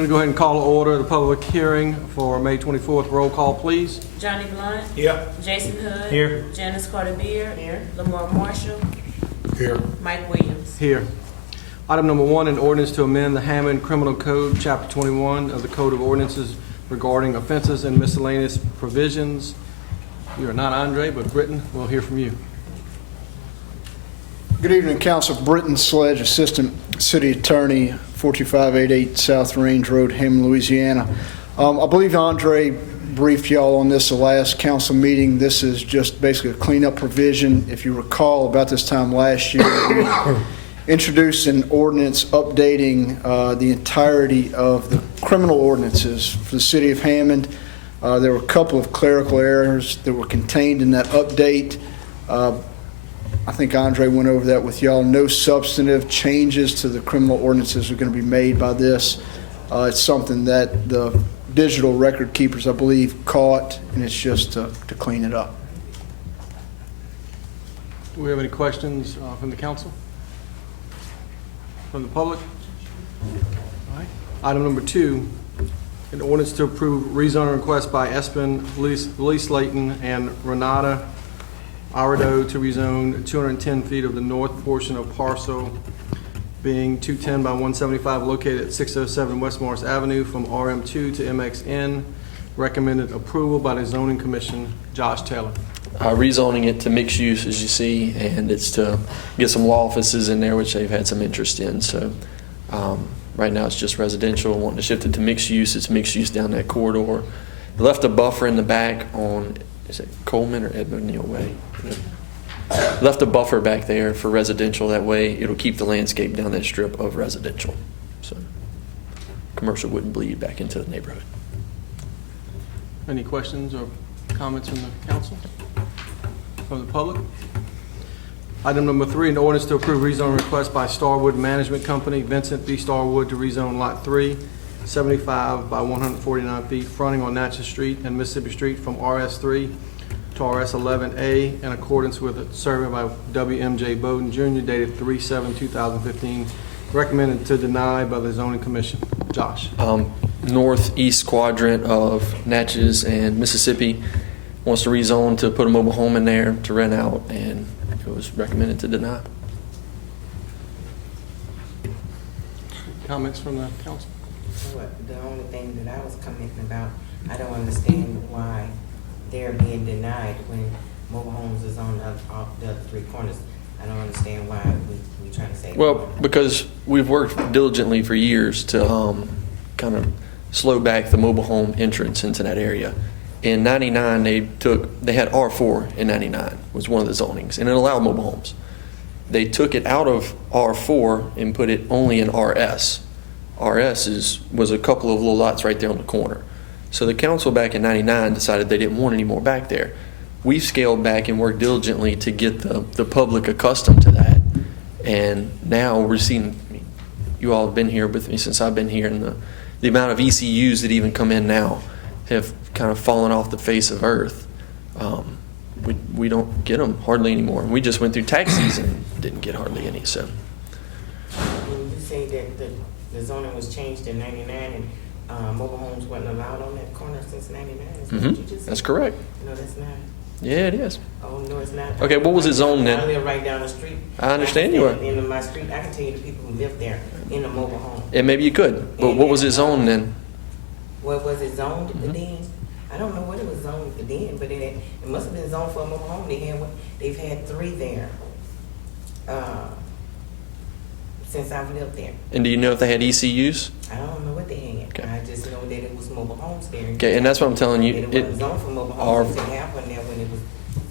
going to go ahead and call to order the public hearing for May 24th. Roll call, please. Johnny Blunt. Here. Jason Hood. Here. Janice Carter Beard. Here. Lamar Marshall. Here. Mike Williams. Here. Item number 1, an ordinance to amend the Hammond Criminal Code, Chapter 21 of the Code of Ordinances regarding offenses and miscellaneous provisions. You are not Andre, but Britton. We'll hear from you. Good evening, Council. Britton Sledge, Assistant City Attorney, 42588 South Range Road, Hammond, Louisiana. I believe Andre briefed y'all on this the last council meeting. This is just basically a cleanup provision. If you recall, about this time last year, we introduced an ordinance updating the entirety of the criminal ordinances for the city of Hammond. There were a couple of clerical errors that were contained in that update. I think Andre went over that with y'all. No substantive changes to the criminal ordinances are going to be made by this. It's something that the digital record keepers, I believe, caught, and it's just to clean it up. Do we have any questions from the council? From the public? All right. Item number 2, an ordinance to approve rezoning request by Espen Lee Slayton and Renata Arado to rezone 210 feet of the north portion of parcel being 210 by 175 located at 607 West Morris Avenue from RM2 to MXN. Recommended approval by the Zoning Commission. Josh Taylor. Rezoning it to mixed use, as you see, and it's to get some law offices in there, which they've had some interest in. So right now it's just residential. Wanting to shift it to mixed use. It's mixed use down that corridor. They left a buffer in the back on, is it Coleman or Edmund Neal Way? Left a buffer back there for residential. That way it'll keep the landscape down that strip of residential. So commercial wouldn't bleed back into the neighborhood. Any questions or comments from the council? From the public? Item number 3, an ordinance to approve rezone request by Starwood Management Company, Vincent B. Starwood, to rezone Lot 3, 75 by 149 feet, fronting on Natchez Street and Mississippi Street from RS3 to RS11A in accordance with a survey by W.M.J. Bowden Jr. dated 3/7/2015. Recommended to deny by the Zoning Commission. Josh. Northeast quadrant of Natchez and Mississippi wants to rezone to put a mobile home in there to rent out, and it was recommended to deny. Comments from the council? The only thing that I was commenting about, I don't understand why they're being denied when mobile homes is on the other 3 corners. I don't understand why we trying to say. Well, because we've worked diligently for years to kind of slow back the mobile home entrance into that area. In 99, they had R4 in 99 was one of the zonings, and it allowed mobile homes. They took it out of R4 and put it only in RS. RS was a couple of little lots right there on the corner. So the council back in 99 decided they didn't want any more back there. We've scaled back and worked diligently to get the public accustomed to that. And now we're seeing, you all have been here with me since I've been here, and the amount of ECUs that even come in now have kind of fallen off the face of earth. We don't get them hardly anymore. And we just went through tax season and didn't get hardly any. So When you say that the zoning was changed in 99 and mobile homes weren't allowed on that corner since 99, is that what you just said? That's correct. No, that's not. Yeah, it is. Oh, no, it's not. Okay, what was it zoned then? I live right down the street. I understand you are. In my street, I can tell you the people who live there in the mobile home. And maybe you could, but what was it zoned then? What was it zoned then? I don't know what it was zoned then, but it must have been zoned for a mobile home. They've had 3 there since I've lived there. And do you know if they had ECUs? I don't know what they had. Okay. I just know that it was mobile homes there. Okay, and that's what I'm telling you. It wasn't zoned for mobile our- homes. It happened there when it was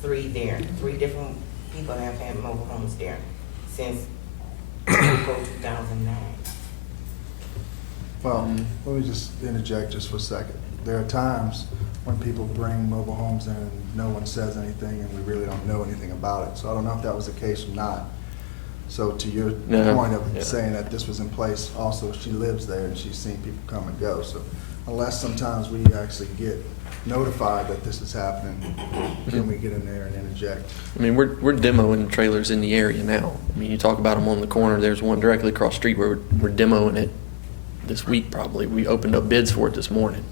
3 there. 3 different people have had mobile homes there since before 2009. Well, let me just interject just for a second. There are times when people bring mobile homes in and no one says anything and we really don't know anything about it. So I don't know if that was the case or not. So to your point of saying that this was in place, also she lives there and she's seen people come and go. So unless sometimes we actually get notified that this is happening, then we get in there and interject. I mean, we're demoing trailers in the area now. I mean, you talk about them on the corner. There's one directly across the street where we're demoing it this week probably. We opened up bids for it this morning.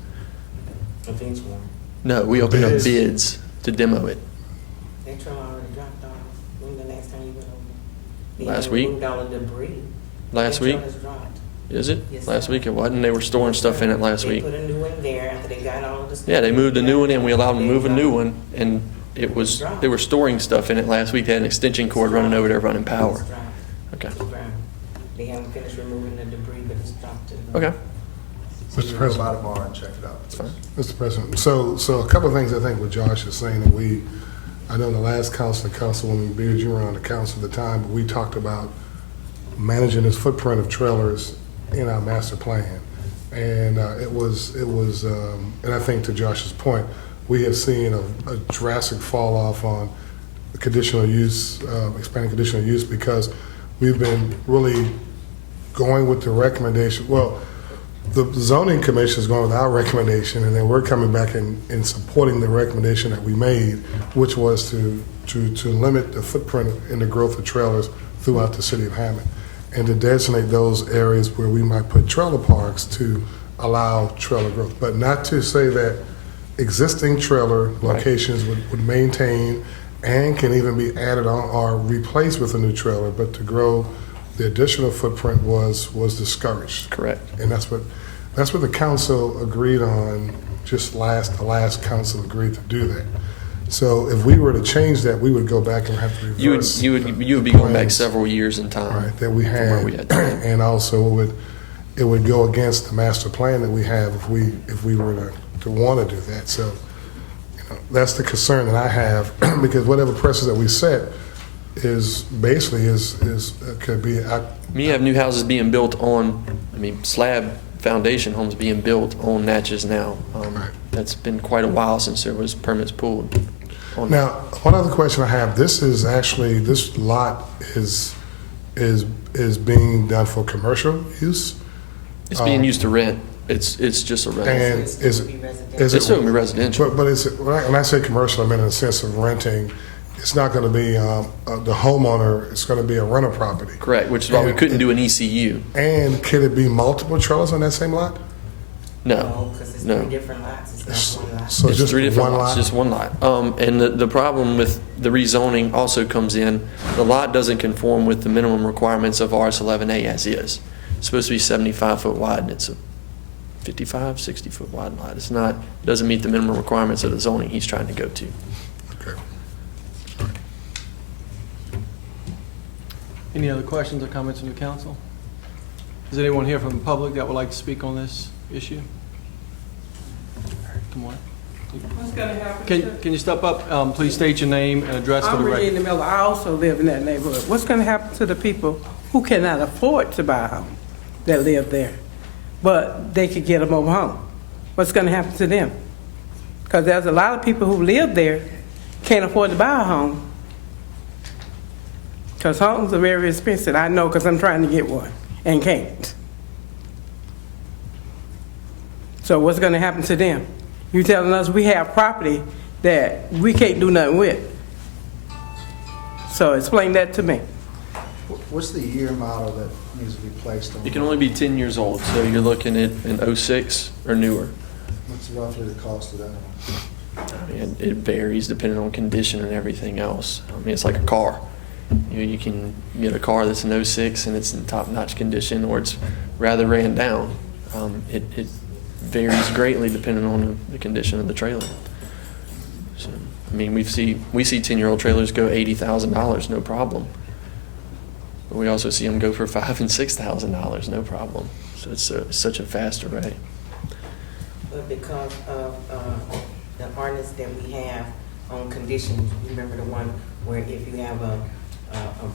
Of each one. No, we opened up Bids. bids to demo it. That trailer already dropped off. When the last time you went over? They Last haven't week? moved all the debris. Last That week? trailer's dropped. Is it? Yes, Last sir. week it wasn't. They were storing stuff in it last They week. put a new one there after they got all of the stuff. Yeah, they moved a new one in. We allowed them to move a new one, and It's they were storing stuff in it last week. They had an extension cord running over there running power. It's dropped. Okay. It's dropped. They haven't finished removing the debris, but it's dropped to the. Okay. So Mr. you go President. by tomorrow and check it out. That's fine. Mr. President, so a couple of things I think what Josh is saying that I know in the last Councilwoman Beard, you were on the council at the time, but we talked about managing this footprint of trailers in our master plan. And it was, and I think to Josh's point, we have seen a drastic fall off on conditional use, expanding conditional use, because we've been really going with the recommendation. Well, the zoning commission is going with our recommendation, and then we're coming back and supporting the recommendation that we made, which was to limit the footprint and the growth of trailers throughout the city of Hammond, and to designate those areas where we might put trailer parks to allow trailer growth, but not to say that existing trailer locations would maintain and can even be added on or replaced with a new trailer, but to grow the additional footprint was discouraged. Correct. And that's what the council agreed on. The last council agreed to do that. So if we were to change that, we would go back and have to reverse. You would be going back plans, several years in time. right, that we from where had, we had today. and also it would go against the master plan that we have if we were to want to do that. So, that's the concern that I have, because whatever precedent that we set is basically could be. You have new houses being built on, slab foundation homes being built on Natchez now. Right. That's been quite a while since there was permits pulled. on- Now, one other question I have, this lot is being done for commercial use? It's being used to rent. It's just a rental. And It's is gonna be it? residential. Is It's still gonna be residential. But is it, when I say commercial, I mean in the sense of renting, it's not gonna be, the homeowner, it's gonna be a rental property. Correct, which is why we couldn't do an ECU. And could it be multiple trailers on that same lot? No, Because it's no. three different lots, it's not one lot. So It's just three different one lots, lot? just one lot. And the problem with the rezoning also comes in, the lot doesn't conform with the minimum requirements of RS 11A as is. It's supposed to be 75 foot wide, and it's a 55, 60 foot wide lot. It's not, doesn't meet the minimum requirements of the zoning he's trying to go to. Okay. Any other questions or comments from the council? Is anyone here from the public that would like to speak on this issue? Come on. What's gonna happen to? Can you step up? Please state your name and address for the I'm record. Regina Miller, I also live in that neighborhood. What's gonna happen to the people who cannot afford to buy a home that live there, but they could get a mobile home? What's gonna happen to them? Because there's a lot of people who live there can't afford to buy a home. Because homes are very expensive, I know, because I'm trying to get one and can't. So what's gonna happen to them? You telling us we have property that we can't do nothing with. So explain that to me. What's the year model that needs to be placed on? It can only be 10 years old, so you're looking at an 06 or newer. What's roughly the cost of that one? It varies depending on condition and everything else. It's like a car. You can get a car that's an 06 and it's in top-notch condition, or it's rather ran down. It varies greatly depending on the condition of the trailer. So, we see 10-year-old trailers go $80,000, no problem. But we also see them go for $5,000 and $6,000, no problem. So it's such a fast array. But because of the ordinance that we have on conditions, remember the one where if you have a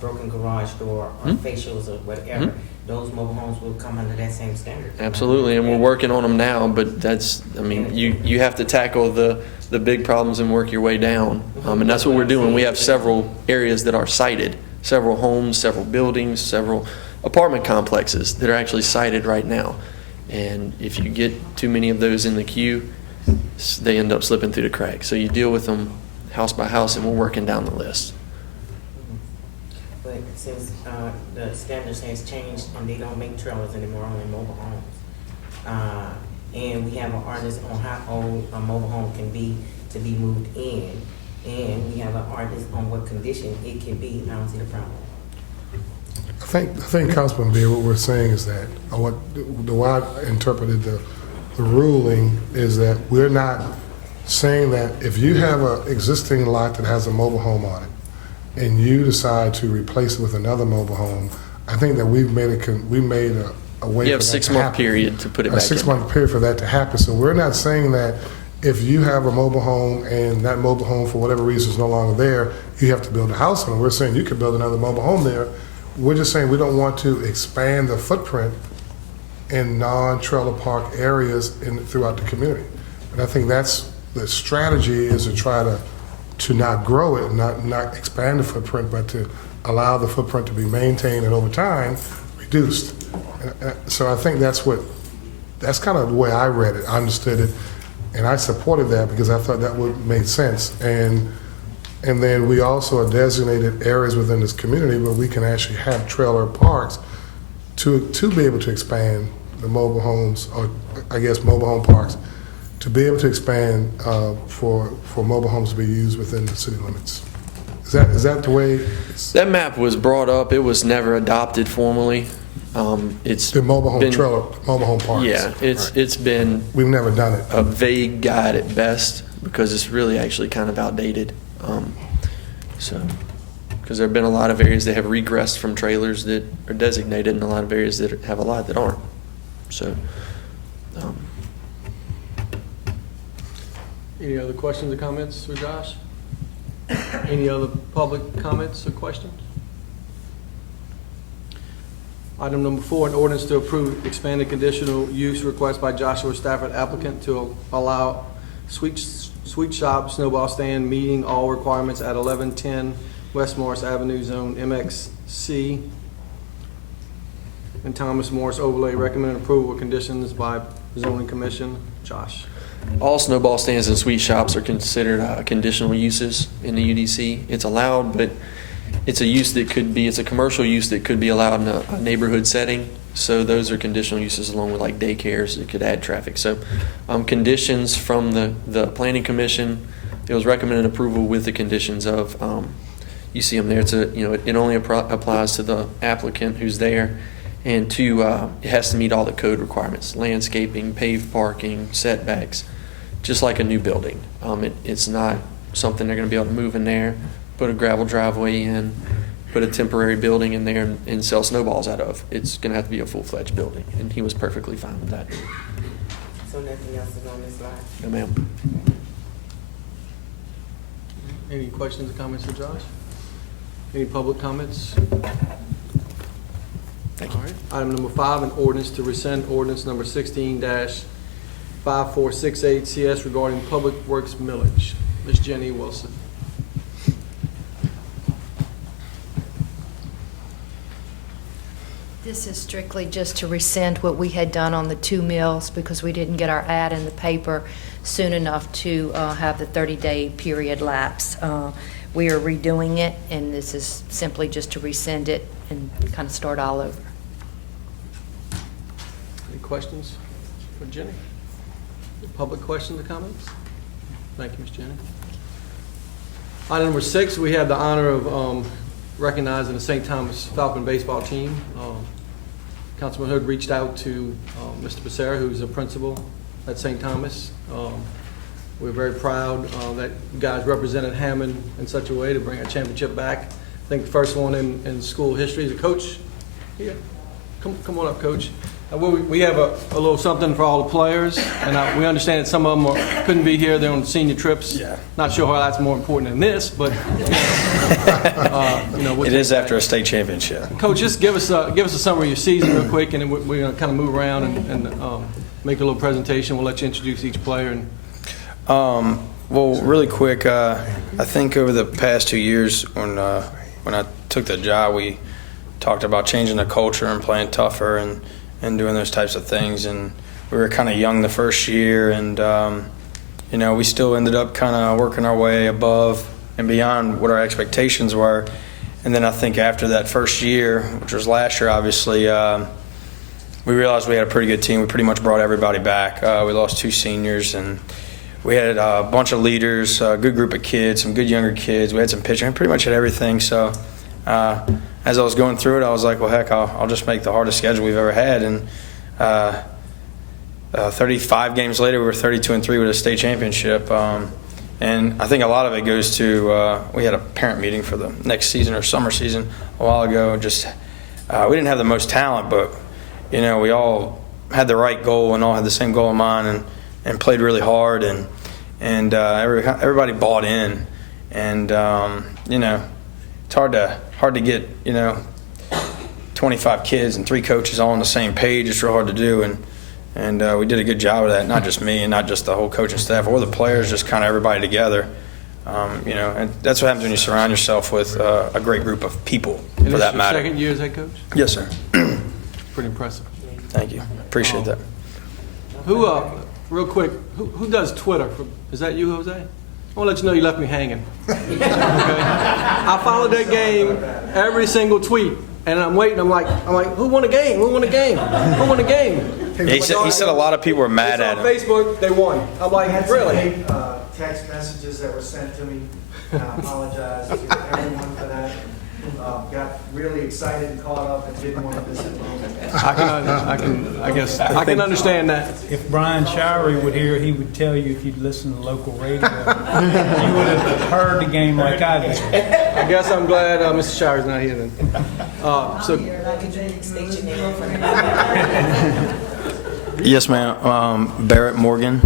broken garage door or facials or whatever, those mobile homes will come under that same standard. Absolutely, and we're working on them now, but that's, you have to tackle the big problems and work your way down. And that's what we're doing. We have several areas that are cited, several homes, several buildings, several apartment complexes that are actually cited right now. And if you get too many of those in the queue, they end up slipping through the cracks. So you deal with them house by house, and we're working down the list. But since the standards has changed and they don't make trailers anymore, only mobile homes, And we have an ordinance on how old a mobile home can be to be moved in. And we have an ordinance on what condition it can be. I don't see the problem. I think Councilman Beer, what we're saying is that, or the way I interpreted the ruling is that we're not saying that if you have an existing lot that has a mobile home on it and you decide to replace it with another mobile home, I think that we've made a way You have for that a to 6-month happen. period to put it A back in. 6-month period for that to happen. So we're not saying that if you have a mobile home and that mobile home, for whatever reason, is no longer there, you have to build a house on it. We're saying you could build another mobile home there. We're just saying we don't want to expand the footprint in non-trailer park areas throughout the community. And I think that's the strategy, is to try to not grow it, not expand the footprint, but to allow the footprint to be maintained and over time reduced. So I think that's kind of the way I read it, I understood it, and I supported that because I thought that would make sense. And then we also have designated areas within this community where we can actually have trailer parks to be able to expand the mobile homes, or I guess mobile home parks, to be able to expand for mobile homes to be used within the city limits. Is that the way? That map was brought up. It was never adopted formally. It's The mobile home been- mobile home parks. Yeah, Right. it's been We've never done it. a vague guide at best, because it's really actually kind of outdated. Because there have been a lot of areas that have regressed from trailers that are designated, and a lot of areas that have a lot that aren't. So, Any other questions or comments for Josh? Any other public comments or questions? Item number 4, an ordinance to approve expanded conditional use request by Joshua Stafford applicant to allow sweet shop snowball stand meeting all requirements at 1110 West Morris Avenue, Zone MXC. And Thomas Morris overlay, recommended approval with conditions by zoning commission. Josh. all snowball stands and sweet shops are considered conditional uses in the UDC. It's allowed, but it's a commercial use that could be allowed in a neighborhood setting. So those are conditional uses along with like daycares that could add traffic. So conditions from the planning commission, it was recommended approval with the conditions of, you see them there. It only applies to the applicant who's there, and it has to meet all the code requirements: landscaping, paved parking, setbacks, just like a new building. It's not something they're going to be able to move in there, put a gravel driveway in, put a temporary building in there and sell snowballs out of. It's going to have to be a full-fledged building, and he was perfectly fine with that. So nothing else is on this slide? No, ma'am. Any questions or comments for Josh? Any public comments? Thank you. All right. Item number 5, an ordinance to rescind ordinance number 16-5468 CS regarding public works millage. Ms. Jenny Wilson. This is strictly just to rescind what we had done on the 2 mills because we didn't get our ad in the paper soon enough to have the 30-day period lapse. We are redoing it, and this is simply just to rescind it and kind of start all over. Any questions for Jenny? Public questions or comments? Thank you, Ms. Jenny. Item number 6, we have the honor of recognizing the St. Thomas Falcon baseball team. Councilman Hood reached out to Mr. Becerra, who's a principal at St. Thomas. We're very proud that you guys represented Hammond in such a way to bring a championship back. I think the first one in school history. Is a coach here? Come on up, Coach. We have a little something for all the players, and we understand that some of them couldn't be here. They're on senior trips. Yeah. Not sure how that's more important than this, but we'll It is after a state championship. Coach, just give us a summary of your season real quick, and then we're going to kind of move around and make a little presentation. We'll let you introduce each player. Well, really quick, I think over the past 2 years when I took the job, we talked about changing the culture and playing tougher and doing those types of things. And we were kind of young the first year, and we still ended up kind of working our way above and beyond what our expectations were. And then I think after that first year, which was last year, obviously, we realized we had a pretty good team. We pretty much brought everybody back. We lost 2 seniors, and we had a bunch of leaders, a good group of kids, some good younger kids. We had some pitching. We pretty much had everything. So as I was going through it, I was like, well, heck, I'll just make the hardest schedule we've ever had. And 35 games later, we were 32-3 with a state championship. And I think a lot of it goes to we had a parent meeting for the next season or summer season a while ago. Just we didn't have the most talent, but we all had the right goal and all had the same goal in mind and played really hard and everybody bought in. And it's hard to get 25 kids and 3 coaches all on the same page. It's real hard to do and we did a good job of that. Not just me and not just the whole coaching staff or the players, just kind of everybody together. And that's what happens when you surround yourself with a great group of people, And for this that your matter. second year as head coach? Yes, sir. Pretty impressive. Thank you. Appreciate that. Who, real quick, who does Twitter? Is that you, Jose? I want to let you know you left me hanging. Okay? I followed that game, every single tweet, and I'm waiting. I'm like, who won a game? Who won a game? Who won a game? He said a lot of people were mad at him. On Facebook, they won. I'm like, really? Text messages that were sent to me, and I apologize to everyone for that. Got really excited and caught up and didn't want to miss it. I can understand that. If Brian Showery would hear, he would tell you if you'd listen to local radio. You would have heard the game like I did. I guess I'm glad Mr. Shower's not here then. So, State your name for the Yes, ma'am. Barrett Morgan.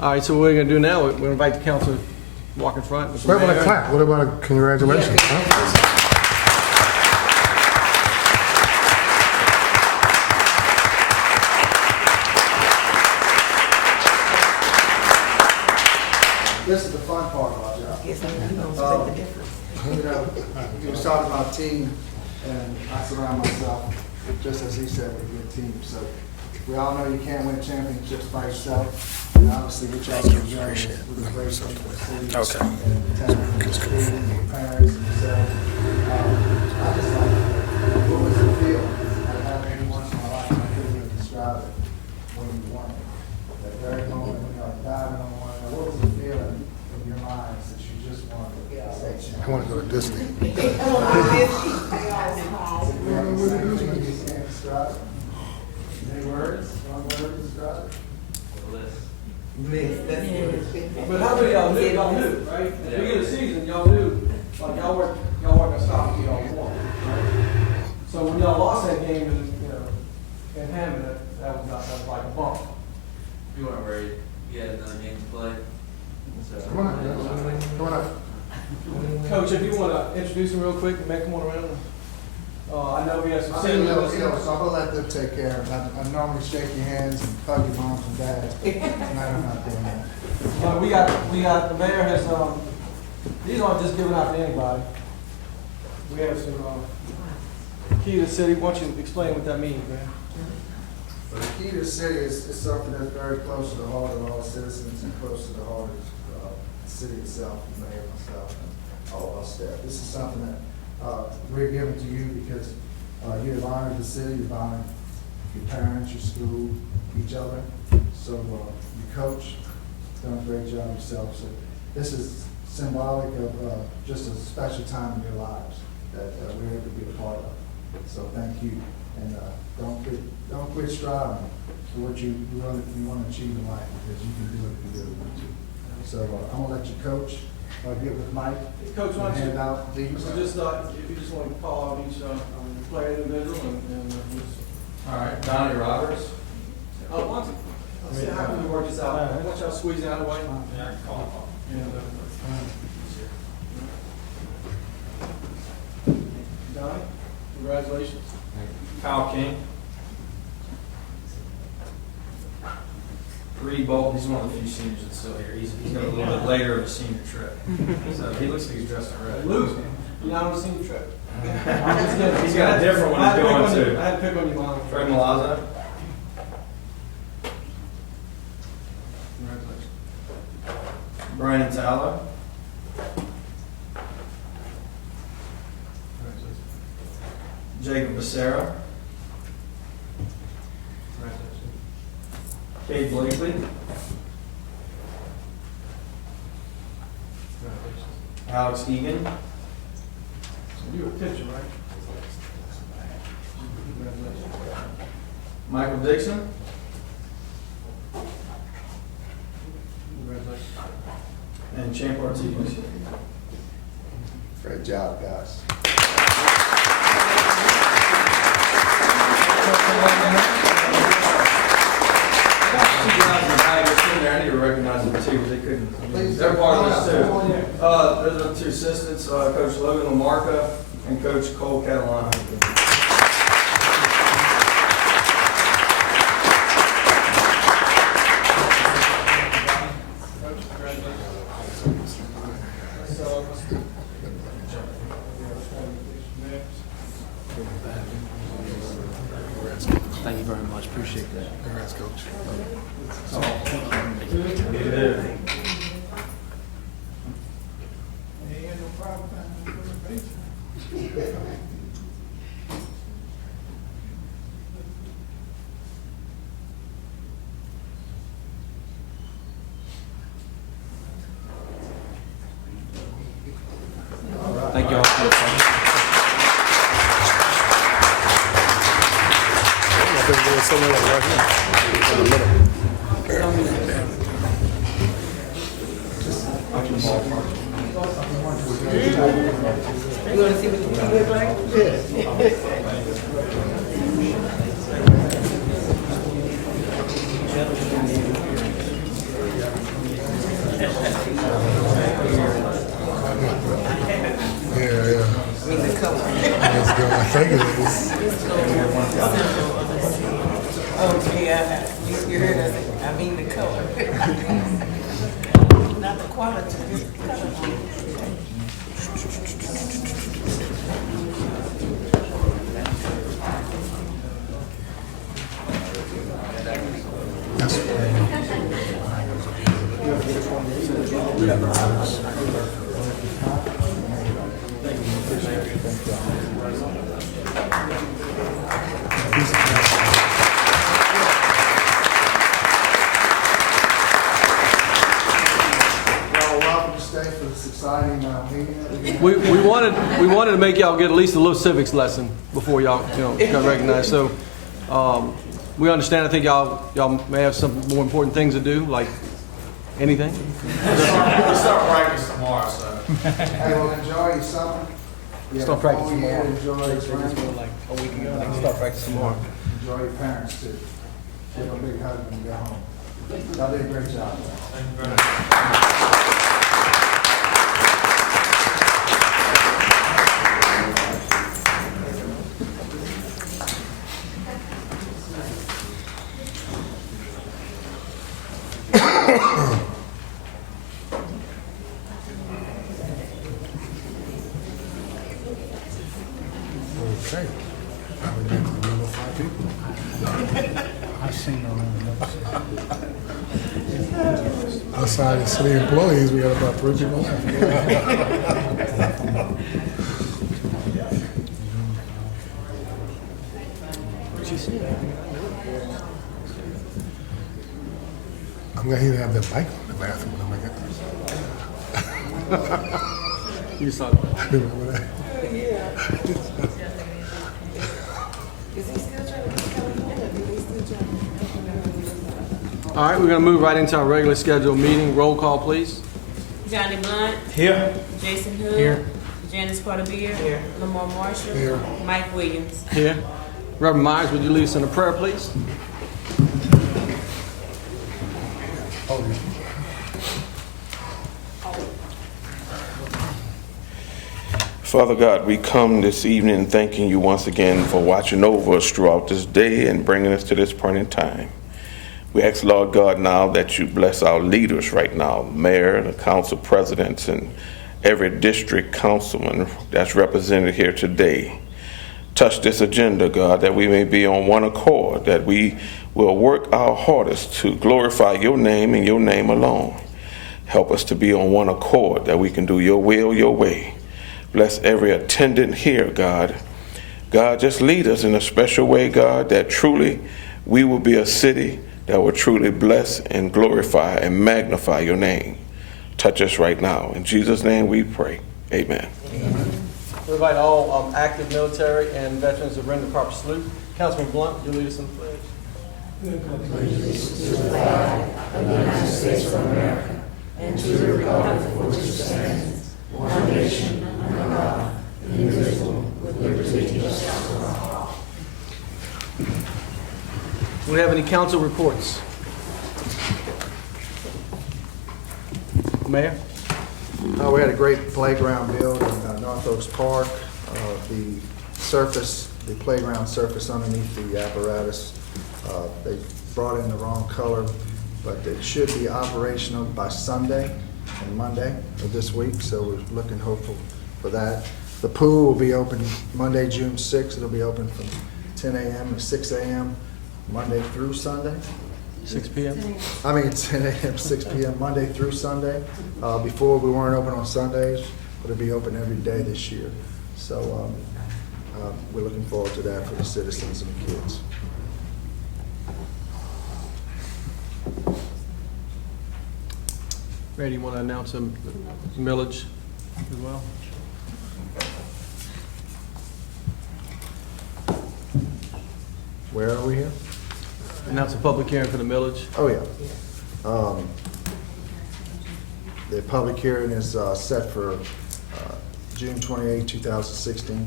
all right, so what we're going to do now, we'll invite the council to walk in front. with the What about a mayor. clap? What about a congratulations? Huh? This is the fun part of our job. He was talking about team, and I surround myself, just as he said, with a good team. So we all know you can't win championships by yourself. And obviously, what y'all do with a great team for the city. Okay. And the town, and the school, and the parents, and themselves. I just like, what was the feel? I have every once in my life, I couldn't even describe it when you won it. That very moment when you're like diving on one, what was the feeling in your minds that you just won the state championship? I want to go to Disney. You can't describe it. Any words? One word to describe it? But how many of y'all knew? Y'all knew, right? At the beginning of the season, y'all knew, like y'all weren't gonna stop until y'all won, right? So when y'all lost that game in Hammond, that was like a bump. We weren't worried. We had another game to play. So, Come on up. Come on up. Coach, if you want to introduce him real quick and make him on around. I know we have some I mean, seniors. so I'm gonna let them take care of it. I normally shake your hands and hug your moms and dads, but tonight I'm not doing that. We got, the mayor has, these aren't just given out to anybody. We have some, key to the city. Why don't you explain what that means, man? But the key to the city is something that's very close to the heart of all citizens and close to the heart of the city itself, the mayor, myself, and all of our staff. This is something that we're giving to you because you've honored the city, you've honored your parents, your school, each other. So your coach has done a great job yourself. So this is symbolic of just a special time in your lives that we're able to be a part of. So thank you, and don't quit striving for what you want to achieve in life, because you can do it if you really want to. So I'm gonna let you coach. Get with Mike. Coach, why don't you, hand out these. so just, if you just want to call out each player individual and just. all right, Donnie Roberts. Oh, why don't you, how can we work this out? Why don't y'all squeeze it out of the way? And, Donnie, congratulations. Kyle King. Reed Bolt, he's one of the few seniors that's still here. He's got a little bit later of a senior trip. So he looks like he's dressed in red. Lose, you're not on the senior trip. He's got a different one he's going to. I had to pick on your mom. Fred Malazzo. Congratulations. Brian Tallow. Jacob Becerra. Kate Blakely. Alex Egan. You a picture, right? Michael Dixon. And Champ Ortiz. Great job, guys. I need to recognize them too, because they couldn't. They're part of this too. Those are two assistants, Coach Logan Lamarca and Coach Cole Catalano. Thank you very much. Appreciate that. Congrats, Coach. Thank you all for your time. I think there's somewhere right here. In the middle. You wanna see what the tea look like? Yeah. I mean, the color. Let's go. I think it is. Oh, yeah, you heard us, I mean, the color. Not the quality, just the color. Y'all welcome to stay for this exciting meeting that we're gonna have. We wanted to make y'all get at least a little civics lesson before y'all, got recognized. So, we understand. I think y'all may have some more important things to do, like anything. We start practice tomorrow, so. Hey, well, enjoy your summer. You have Start a practice full year, tomorrow. Enjoy your spring. Like a week ago. Like start practice tomorrow. Enjoy your parents too. Give them a big hug when you go home. Y'all did a great job. Okay. Now we get to the number 5 people. I seen her on the Outside the city employees, we got about 3 people left. I'm gonna need to have that bike on the bathroom when I get there. You saw that. Remember that? Is he still trying to get California? Is he still trying to? All right, we're going to move right into our regular scheduled meeting. Roll call, please. Johnny Blunt. Here. Jason Hood. Here. Janice Carter Beard. Lamar Marshall. Here. Mike Williams. Here. Reverend Myers, would you lead us in a prayer, please? Father God, we come this evening thanking you once again for watching over us throughout this day and bringing us to this point in time. We ask, Lord God, now that you bless our leaders right now, the mayor, the council presidents, and every district councilman that's represented here today. Touch this agenda, God, that we may be on one accord, that we will work our hardest to glorify your name and your name alone. Help us to be on one accord, that we can do your will, your way. Bless every attendant here, God. God, just lead us in a special way, God, that truly we will be a city that will truly bless and glorify and magnify your name. Touch us right now. In Jesus' name we pray. Amen. We invite all active military and veterans to render the proper salute. Councilman Blunt, you lead us in the pledge. Do we have any council reports? Mayor? We had a great playground build in North Oaks Park. The playground surface underneath the apparatus, they brought in the wrong color, but it should be operational by Sunday and Monday of this week, so we're looking hopeful for that. The pool will be open Monday, June 6th. It'll be open from 10 a.m. to 6 a.m. Monday through Sunday. 6 p.m.? 10 a.m., 6 p.m., Monday through Sunday. Before, we weren't open on Sundays, but it'll be open every day this year. So we're looking forward to that for the citizens and the kids. Randy, you want to announce a millage as well? Where are we here? Announce a public hearing for the millage. Oh, yeah. The public hearing is set for June 28, 2016.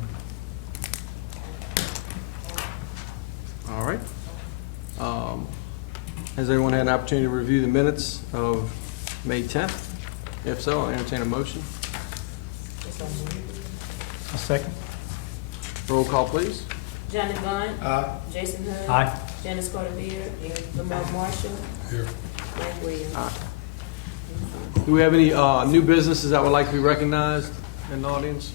All right. Has everyone had an opportunity to review the minutes of May 10th? If so, I'll entertain a motion. A second. Roll call, please. Johnny Blunt. Jason Hood. Aye. Janice Carter Beard. Lamar Marshall. Here. Mike Williams. Do we have any new businesses that would like to be recognized in the audience?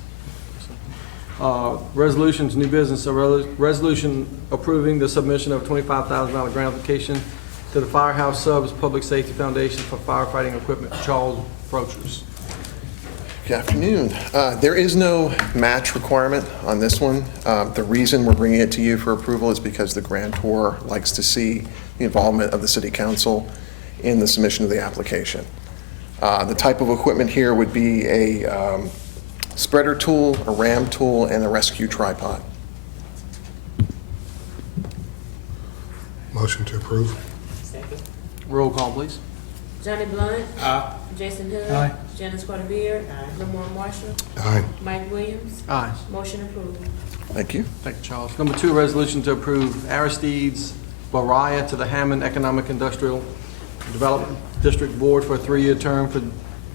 Resolutions, new business, a resolution approving the submission of a $25,000 grant application to the Firehouse Subs Public Safety Foundation for firefighting equipment. Charles Brochers. Good afternoon. There is no match requirement on this one. The reason we're bringing it to you for approval is because the grantor likes to see the involvement of the city council in the submission of the application. The type of equipment here would be a spreader tool, a ram tool, and a rescue tripod. Motion to approve. Second. Roll call, please. Johnny Blunt. Jason Hood. Aye. Janice Carter Beard. Lamar Marshall. Aye. Mike Williams. Aye. Motion approved. Thank you. Thank you, Charles. Number 2, resolution to approve Aristides Baraya to the Hammond Economic Industrial Development District Board for a 3-year term for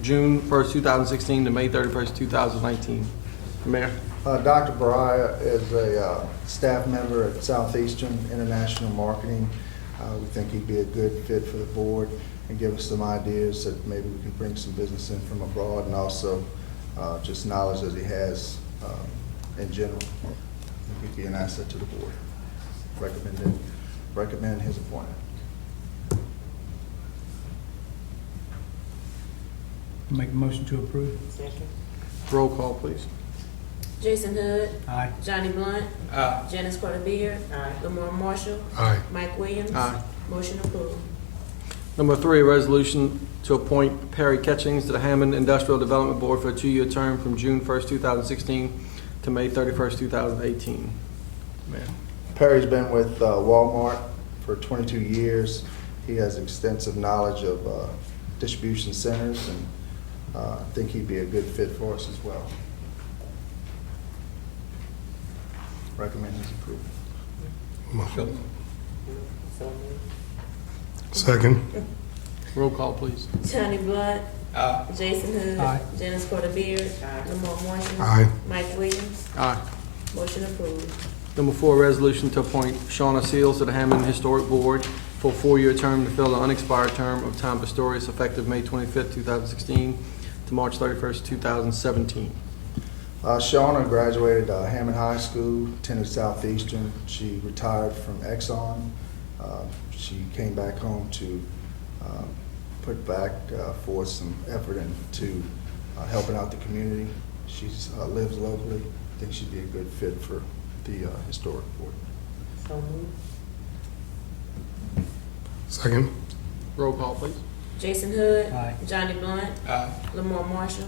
June 1st, 2016 to May 31st, 2019. Mayor. Dr. Baraya is a staff member at Southeastern International Marketing. We think he'd be a good fit for the board and give us some ideas that maybe we can bring some business in from abroad, and also just knowledge that he has in general. I think he'd be an asset to the board. Recommend his appointment. Make a motion to approve. Second. Roll call, please. Jason Hood. Aye. Johnny Blunt. Janice Carter Beard. Lamar Marshall. Aye. Mike Williams. Aye. Motion approved. Number 3, a resolution to appoint Perry Catchings to the Hammond Industrial Development Board for a 2-year term from June 1st, 2016 to May 31st, 2018. Mayor. Perry's been with Walmart for 22 years. He has extensive knowledge of distribution centers, and I think he'd be a good fit for us as well. Recommend his approval. Motion. So moved. Second. Roll call, please. Johnny Blunt. Jason Hood. Aye. Janice Carter Beard. Lamar Marshall. Aye. Mike Williams. Aye. Motion approved. Number 4, resolution to appoint Shauna Seals to the Hammond Historic Board for a 4-year term to fill the unexpired term of Tom Pistorius effective May 25th, 2016 to March 31st, 2017. Shauna graduated Hammond High School, attended Southeastern. She retired from Exxon. She came back home to put back forth some effort into helping out the community. She lives locally. I think she'd be a good fit for the historic board. So moved. Second. Roll call, please. Jason Hood. Aye. Johnny Blunt. Aye. Lamar Marshall.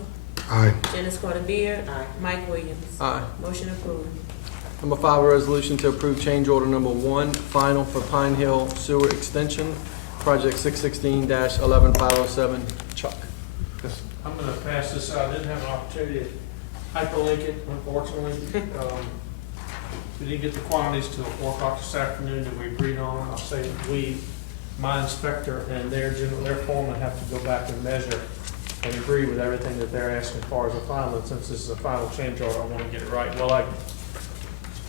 Aye. Janice Carter Beard. Mike Williams. Aye. Motion approved. Number 5, a resolution to approve change order number 1, final for Pine Hill Sewer Extension, project 616-11507. Chuck. I'm going to pass this out. I didn't have an opportunity to hyperlink it, unfortunately. We didn't get the quantities till 4 o'clock this afternoon that we agreed on. I'll say we, my inspector and their foreman have to go back and measure and agree with everything that they're asking as far as the final. And since this is a final change order, I want to get it right. Well,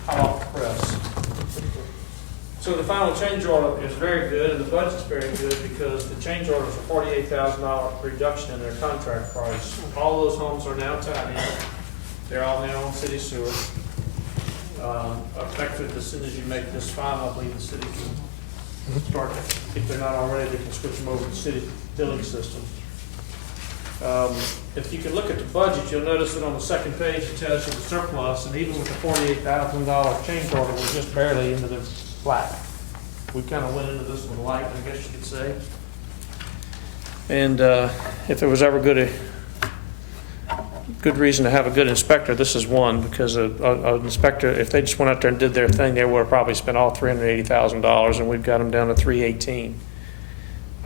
hot off the press. So the final change order is very good, and the budget's very good because the change order is a $48,000 reduction in their contract price. All those homes are now tied in. They're all now on city sewer. Effective as soon as you make this final, I believe the city can start, if they're not already, they can switch them over to the city billing system. If you can look at the budget, you'll notice that on the second page it tells you the surplus, and even with the $48,000 change order, we're just barely into the black. We kind of went into this with light, I guess you could say. And if there was ever good reason to have a good inspector, this is one, because an inspector, if they just went out there and did their thing, they would have probably spent all $380,000, and we've got them down to $318,000.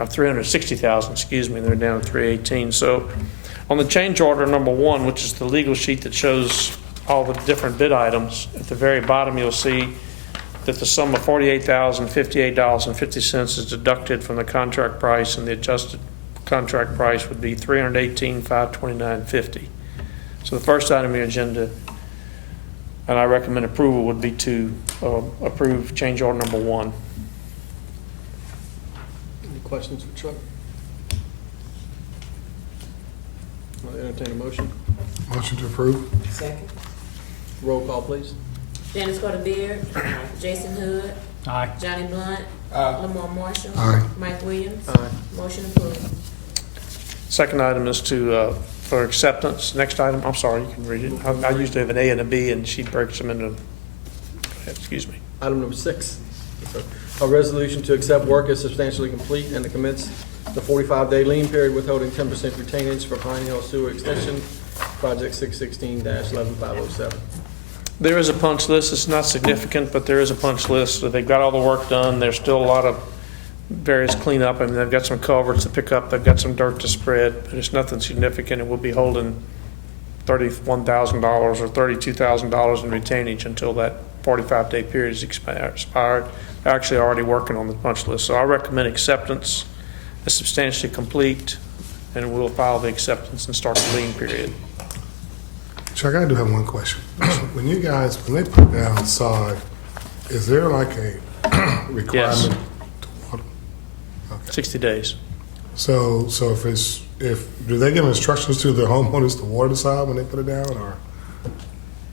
360,000, excuse me, they're down to 318. So on the change order number 1, which is the legal sheet that shows all the different bid items, at the very bottom you'll see that the sum of $48,058.50 is deducted from the contract price, and the adjusted contract price would be $318,529.50. So the first item on your agenda, and I recommend approval, would be to approve change order number 1. Any questions for Chuck? I'll entertain a motion. Motion to approve. Second. Roll call, please. Janice Carter Beard. Jason Hood. Aye. Johnny Blunt. Lamar Marshall. Aye. Mike Williams. Aye. Motion approved. Second item is to, for acceptance. Next item, I'm sorry, you can read it. I usually have an A and a B, and she breaks them into, excuse me. Item number 6, a resolution to accept work as substantially complete and to commence the 45-day lien period withholding 10% retainage for Pine Hill Sewer Extension, project 616-11507. There is a punch list. It's not significant, but there is a punch list. So they've got all the work done. There's still a lot of various cleanup. I mean, they've got some culverts to pick up. They've got some dirt to spread, but it's nothing significant. And we'll be holding $31,000 or $32,000 in retainage until that 45-day period is expired. They're actually already working on the punch list. So I recommend acceptance as substantially complete, and we'll file the acceptance and start the lien period. Chuck, I do have one question. When you guys, when they put down sod, is there like a requirement Yes. to water? 60 days. So if do they give instructions to the homeowners to water the sod when they put it down, or?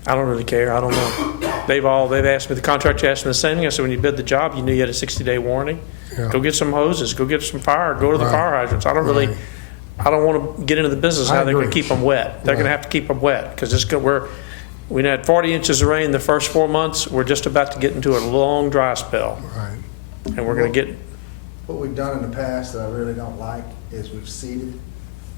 I don't really care. I don't know. They've asked me, the contractor asked me the same thing. I said, when you bid the job, you knew you had a 60-day warranty. Yeah. Go get some hoses, go get some fire, go to the Right. fire hydrants. I don't want to get into the business I how they're going to agree. keep them wet. They're going to Right. have to keep them wet because we had 40 inches of rain the first 4 months. We're just about to get into a long dry spell, Right. and we're going to get. What we've done in the past that I really don't like is we've seeded.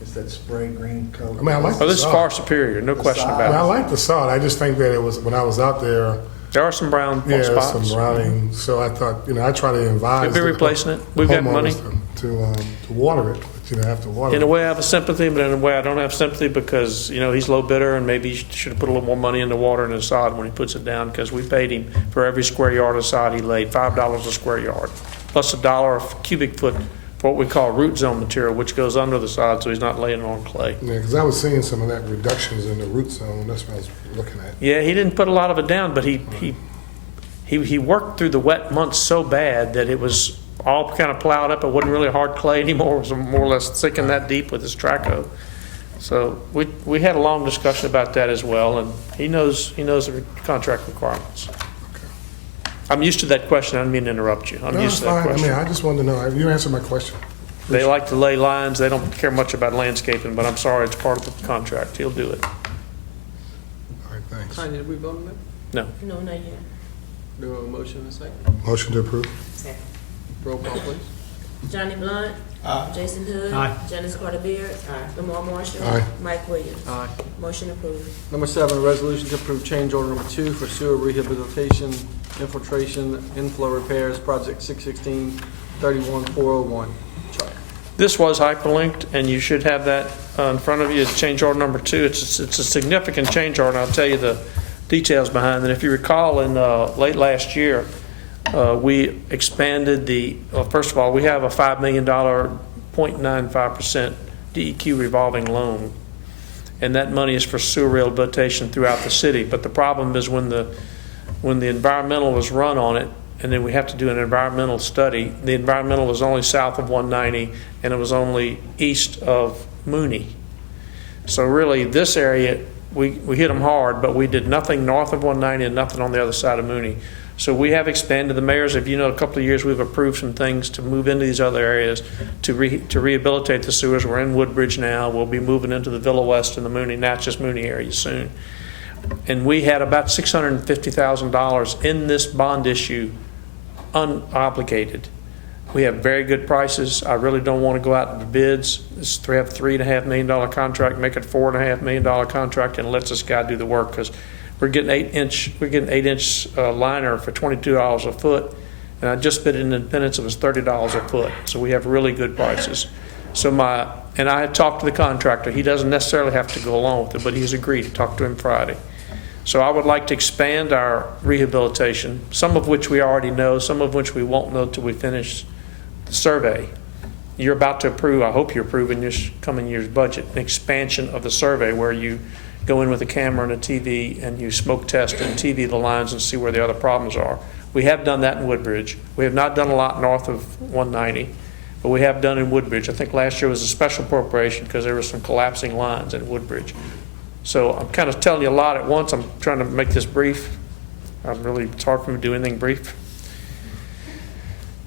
It's that spray green coat. I mean, I like Oh, this is sod. far superior, no The question sod. I about it. like the sod. I just think that it was, when I was out there, There are some brown yeah, spots. some browning. So I thought, I try to advise. We'll be the replacing it. We've got money. homeowners to water it, but have to water In a it. way, I have a sympathy, but in a way, I don't have sympathy because, he's low bidder and maybe he should have put a little more money in the water and the sod when he puts it down because we paid him for every square yard of sod he laid, $5 a square yard, plus $1 a cubic foot for what we call root zone material, which goes under the sod so he's not laying it on clay. Yeah, because I was seeing some of that reductions in the root zone. That's what I was looking at. Yeah, he didn't put a lot of it down, but he worked through the wet months so bad that it was all kind of plowed up. It wasn't really hard clay anymore. It was more or less thick and that deep with his traco. So we had a long discussion about that as well, and he knows the contract requirements. I'm used to that question. I didn't mean to interrupt you. I'm No, used it's to that fine. question. I just wanted to know. You answered my question. They like to lay lines. They don't care much about landscaping, but I'm sorry, it's part of the contract. He'll do it. All right, thanks. Tanya, did we vote on that? No. No, not yet. Do we have a motion and a second? Motion to approve. Second. Roll call, please. Johnny Blunt. Jason Hood. Aye. Janice Carter Beard. Lamar Marshall. Aye. Mike Williams. Aye. Motion approved. Number 7, a resolution to approve change order number 2 for sewer rehabilitation, infiltration, inflow repairs, project 616-31401. Chuck. This was hyperlinked, and you should have that in front of you. It's change order number 2. It's a significant change order, and I'll tell you the details behind it. If you recall, in late last year, we expanded first of all, we have a $5 million, 0.95% DEQ revolving loan, and that money is for sewer rehabilitation throughout the city. But the problem is when the environmental was run on it, and then we have to do an environmental study, the environmental was only south of 190, and it was only east of Mooney. So really, this area, we hit them hard, but we did nothing north of 190 and nothing on the other side of Mooney. So we have expanded. The mayors, if you know, a couple of years we've approved some things to move into these other areas to rehabilitate the sewers. We're in Woodbridge now. We'll be moving into the Villa West and the Mooney, Natchez Mooney area soon. And we had about $650,000 in this bond issue unobligated. We have very good prices. I really don't want to go out to bids. We have a $3.5 million contract, make it $4.5 million contract, and let this guy do the work, because we're getting 8-inch liner for $22 a foot, and I just bid in Independence. It was $30 a foot. So we have really good prices. And I had talked to the contractor. He doesn't necessarily have to go along with it, but he's agreed to talk to him Friday. So I would like to expand our rehabilitation, some of which we already know, some of which we won't know till we finish the survey. You're about to approve, I hope you approve in this coming year's budget, an expansion of the survey where you go in with a camera and a TV and you smoke test and TV the lines and see where the other problems are. We have done that in Woodbridge. We have not done a lot north of 190, but we have done in Woodbridge. I think last year was a special appropriation because there were some collapsing lines in Woodbridge. So I'm kind of telling you a lot at once. I'm trying to make this brief. It's hard for me to do anything brief.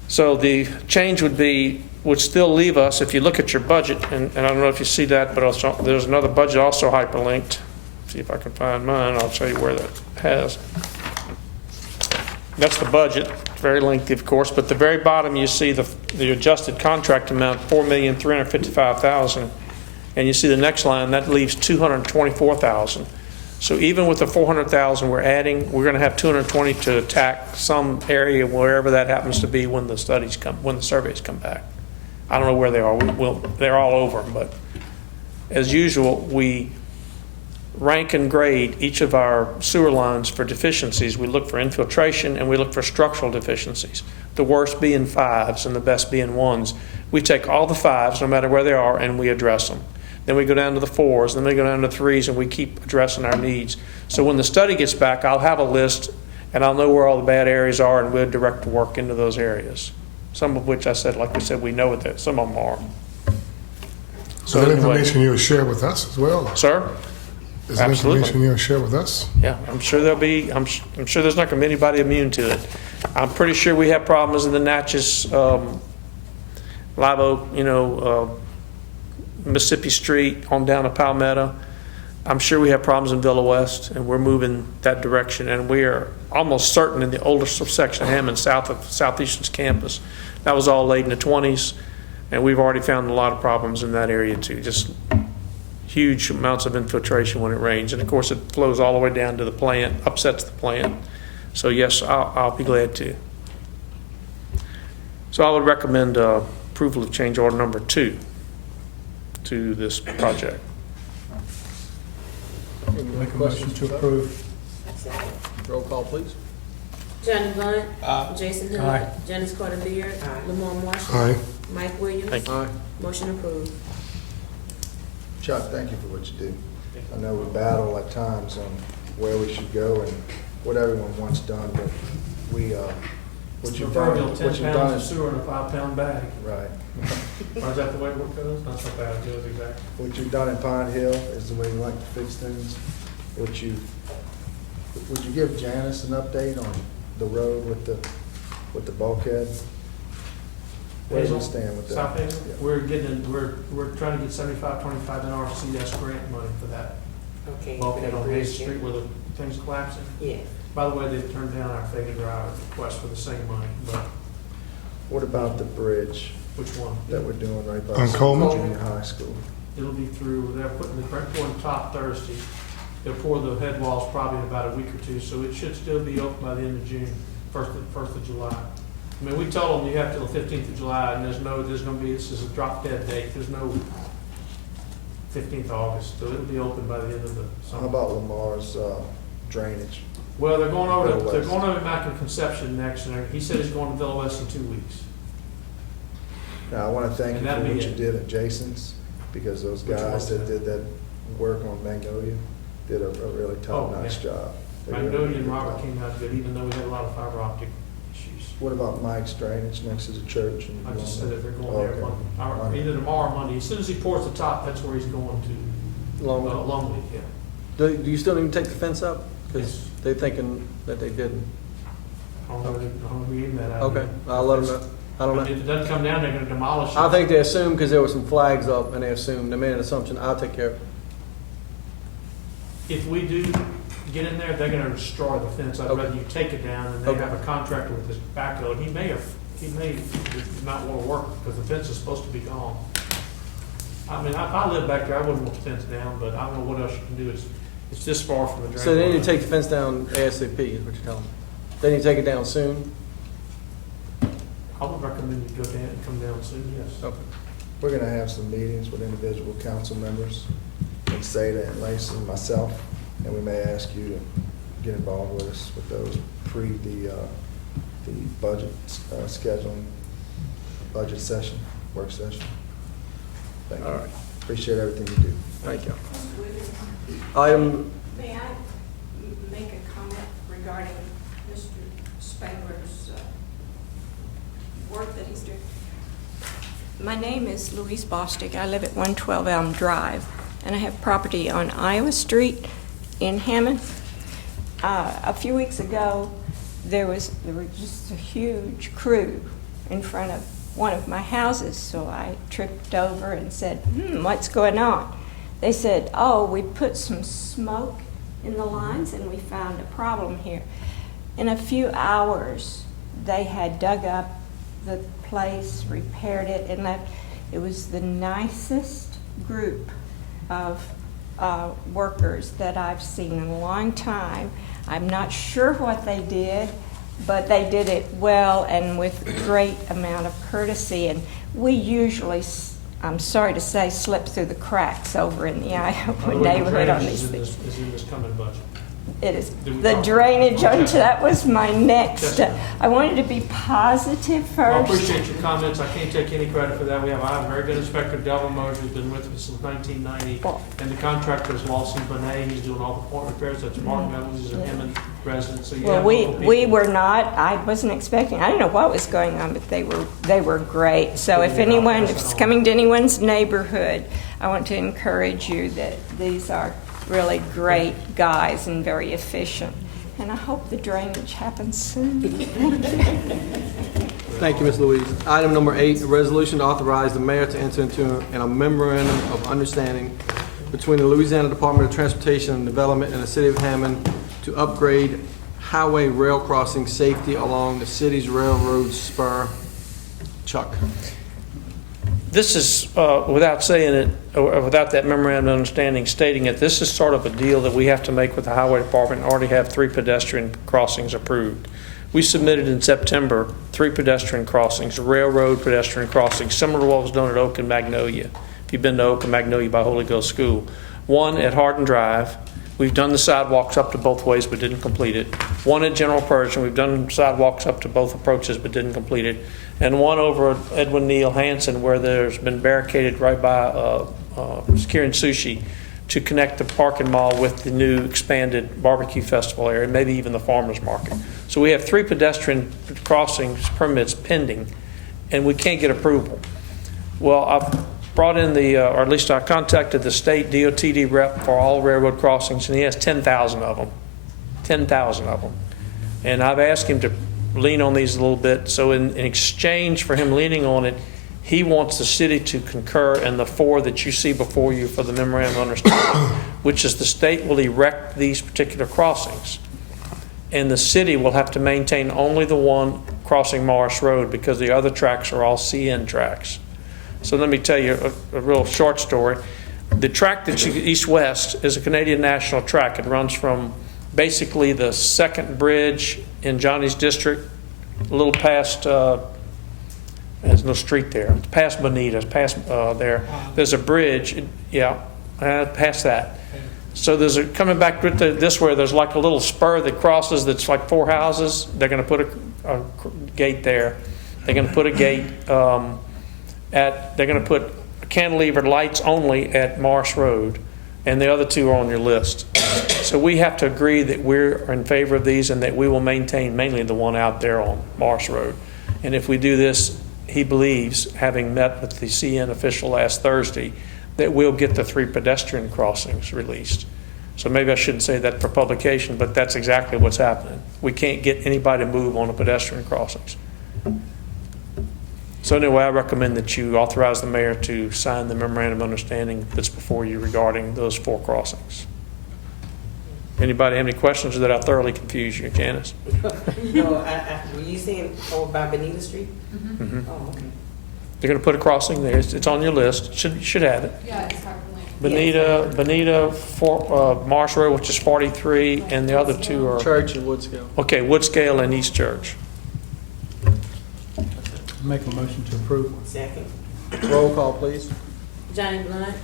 So the change would still leave us, if you look at your budget, and I don't know if you see that, but also, there's another budget also hyperlinked. See if I can find mine. I'll show you where that has. That's the budget. Very lengthy, of course, but the very bottom you see the adjusted contract amount, $4,355,000, and you see the next line that leaves $224,000. So even with the $400,000 we're adding, we're going to have $220,000 to attack some area wherever that happens to be when the surveys come back. I don't know where they are. They're all over, but as usual, we rank and grade each of our sewer lines for deficiencies. We look for infiltration and we look for structural deficiencies, the worst being 5s and the best being 1s. We take all the 5s, no matter where they are, and we address them. Then we go down to the 4s, then we go down to 3s, and we keep addressing our needs. So when the study gets back, I'll have a list, and I'll know where all the bad areas are, and we'll direct work into those areas. Some of which like we said, we know what that, some of them are. So that information you'll share with us as well? Sir? Is that information you'll share with us? Yeah, I'm sure I'm sure there's not going to be anybody immune to it. I'm pretty sure we have problems in the Natchez, Live Oak, Mississippi Street on down to Palmetto. I'm sure we have problems in Villa West, and we're moving that direction. And we are almost certain in the older section of Hammond, south of Southeastern's campus, that was all late in the 20s, and we've already found a lot of problems in that area too. Just huge amounts of infiltration when it rains, and of course it flows all the way down to the plant, upsets the plant. So yes, I'll be glad to. So I would recommend approval of change order number 2 to this project. Make a motion to approve. Roll call, please. Johnny Blunt. Jason Hood. Aye. Janice Carter Beard. Lamar Marshall. Aye. Mike Williams. Thank you. Aye. Motion approved. Chuck, thank you for what you do. I know we battle at times on where we should go and what everyone wants done, but what you've done, Proverbial 10 what you've pounds done of is sewer in a 5-pound bag. right. Or is that the way it goes? Not so bad. It goes exactly. What you've done in Pine Hill is the way you like to fix things. Would you give Janice an update on the road with the bulkhead? Where does it stand with that? South Hazel? Yeah. We're trying to get 75-25 in RCS grant money for that Okay. bulkhead on Hazel Bridge, Street where the thing's collapsing. yeah. By the way, they've turned down our Fagan Drive request for the same money, but What about the bridge which one? that we're doing right by On Coleman? Junior High School? It'll be through, they're pouring top Thursday. They'll pour the head walls probably in about a week or two, so it should still be open by the end of June, first of July. I mean, we told them you have till the 15th of July, and this is a drop dead date. There's no 15th of August, so it'll be open by the end of the How summer. about Lamar's drainage? Well, they're going over Villa to West. Immaculate Conception next, and he said he's going to Villa West in 2 weeks. Now, I want to thank And you for that'd be what you it. did at Jason's, because those Which guys one's that that? did that work on Magnolia did a really top-notch yeah. job. They really Magnolia did a and good Robert job. came out good, even though we had a lot of fiber optic issues. What about Mike's drainage next to the church? I just said that they're going Oh, there okay. either tomorrow or Monday. As soon as he pours the top, that's where he's going to. Longwood. Longwood, yeah. Do you still need to take the fence up? Because they're thinking that they didn't. I'm gonna be in that out. Okay, I'll let them know. I don't If know. it doesn't come down, they're gonna demolish it. I think they assumed because there were some flags up and they assumed, they made an assumption. I'll take care of it. If we do get in there, they're gonna destroy the fence. I'd Okay. rather you take it down, and they Okay. have a contractor with his backhoe, and he may not wanna work, because the fence is supposed to be gone. I mean, if I lived back there, I wouldn't want the fence down, but I don't know what else you can do. It's this far from the drain. So they need line. to take the fence down ASAP, is what you're telling me. They need to take it down soon? I would recommend you go down and come down soon, yes. Okay. We're gonna have some meetings with individual council members, and Seda and Lacey and myself, and we may ask you to get involved with us with those the budget scheduling, budget session, work session. Thank you. All right. Appreciate everything you do. Thank you. Item, May I make a comment regarding Mr. Spangler's work that he's doing? My name is Louise Bostic. I live at 112 Elm Drive, and I have property on Iowa Street in Hammond. A few weeks ago, there were just a huge crew in front of one of my houses, so I tripped over and said, what's going on? They said, oh, we put some smoke in the lines and we found a problem here. In a few hours, they had dug up the place, repaired it, and left. It was the nicest group of workers that I've seen in a long time. I'm not sure what they did, but they did it well and with great amount of courtesy. And we usually, I'm sorry to say, slip through the cracks over in the Iowa neighborhood on these things. Is in this coming budget. It is Do we the talk- drainage Okay. onto, that was my next. Yes, ma'am. I wanted to be positive Well, I first. appreciate your comments. I can't take any credit for that. I have a very good inspector, Delvin Moses, who's been with us since 1990. Well- And the contractor is Lawson Bonet. He's doing all the point repairs. That's Mark Evans. He's a Hammond resident. So you Well, have we local we people. were not, I wasn't expecting, I didn't know what was going on, but they were great. So if anyone, if it's coming to anyone's neighborhood, I want to encourage you that these are really great guys and very efficient. And I hope the drainage happens soon. thank you, Ms. Louise. Item number 8, a resolution to authorize the mayor to enter into a memorandum of understanding between the Louisiana Department of Transportation and Development and the City of Hammond to upgrade highway rail crossing safety along the city's railroad spur. Chuck. This is, without saying it, or without that memorandum of understanding stating it, this is sort of a deal that we have to make with the highway department and already have 3 pedestrian crossings approved. We submitted in September 3 pedestrian crossings, railroad pedestrian crossings, similar to what was done at Oak and Magnolia. If you've been to Oak and Magnolia by Holy Ghost School. One at Hardin Drive. We've done the sidewalks up to both ways but didn't complete it. One at General Pershing. We've done sidewalks up to both approaches but didn't complete it. And one over at Edwin Neal Hansen where there's been barricaded right by Kieran Sushi to connect the parking mall with the new expanded barbecue festival area, maybe even the farmer's market. So we have 3 pedestrian crossings permits pending, and we can't get approval. Well, I've brought in or at least I contacted the state DOTD rep for all railroad crossings, and he has 10,000 of them. 10,000 of them. And I've asked him to lean on these a little bit. So in exchange for him leaning on it, he wants the city to concur in the 4 that you see before you for the memorandum of understanding, which is the state will erect these particular crossings. and the city will have to maintain only the one crossing Morris Road because the other tracks are all CN tracks. So let me tell you a real short story. The track that you east-west is a Canadian National track. It runs from basically the second bridge in Johnny's district, a little past, there's no street there, it's past Bonita, it's past there. There's a bridge, past that. So there's coming back with this way, there's like a little spur that crosses that's like 4 houses. They're going to put a gate there. They're going to put a gate they're going to put cantilevered lights only at Morris Road, and the other 2 are on your list. So we have to agree that we're in favor of these and that we will maintain mainly the one out there on Morris Road. And if we do this, he believes, having met with the CN official last Thursday, that we'll get the 3 pedestrian crossings released. So maybe I shouldn't say that for publication, but that's exactly what's happening. We can't get anybody to move on the pedestrian crossings. So anyway, I recommend that you authorize the mayor to sign the memorandum of understanding that's before you regarding those 4 crossings. Anybody have any questions, or did I thoroughly confuse you, Janice? No, were you saying over by Bonita Street? Mm-hmm. Oh, okay. They're going to put a crossing there. It's on your list. Should have it. Yeah, it's hard Bonita, Marsh Road, which is 43, and the other 2 are Church and Woodscale. okay. Woodscale and East Church. Make a motion to approve. Second. Roll call, please. Johnny Blunt.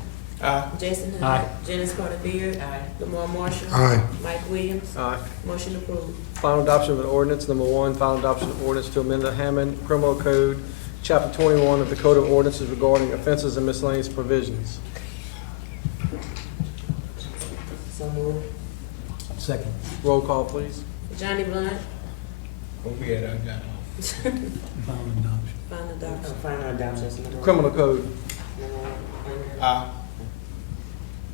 Jason Hood. Aye. Janice Carter Beard. Lamar Marshall. Aye. Mike Williams. Aye. Motion approved. Final adoption of an ordinance, number 1, final adoption of ordinance to amend the Hammond Criminal Code, Chapter 21 of the Code of Ordinances regarding offenses and miscellaneous provisions. So moved. Second. Roll call, please. Johnny Blunt. Final adoption. Final adoption. Final adoption is number 1. Criminal Code.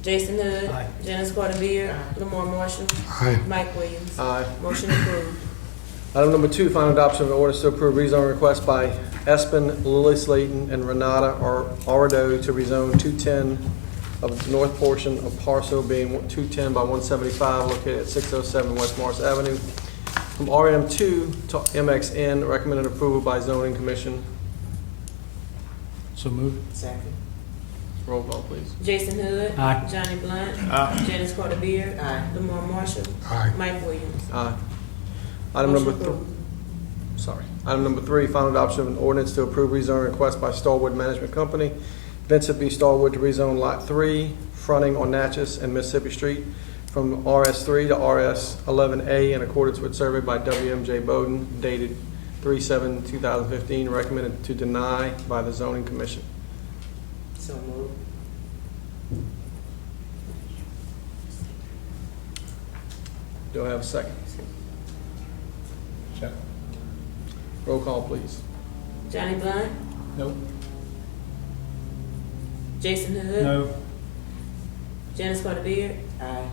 Jason Hood. Aye. Janice Carter Beard. Lamar Marshall. Aye. Mike Williams. Aye. Motion approved. Item number 2, final adoption of an ordinance to approve rezone request by Espen, Lily Slayton, and Renata Arado to rezone 210 of the north portion of parcel being 210 by 175 located at 607 West Morris Avenue from RM2 to MXN. Recommended approval by zoning commission. So moved. Second. Roll call, please. Jason Hood. Aye. Johnny Blunt. Janice Carter Beard. Lamar Marshall. Aye. Mike Williams. Aye. Item number Motion 3. approved. Item number 3, final adoption of an ordinance to approve rezone request by Starwood Management Company, Vincent B. Starwood, to rezone Lot 3, fronting on Natchez and Mississippi Street, from RS3 to RS11A in accordance with survey by WMJ Bowden, dated 3/7/2015, recommended to deny by the zoning commission. So moved. Do I have a second? Roll call, please. Johnny Blunt. Nope. Jason Hood. No. Janice Carter Beard. Aye.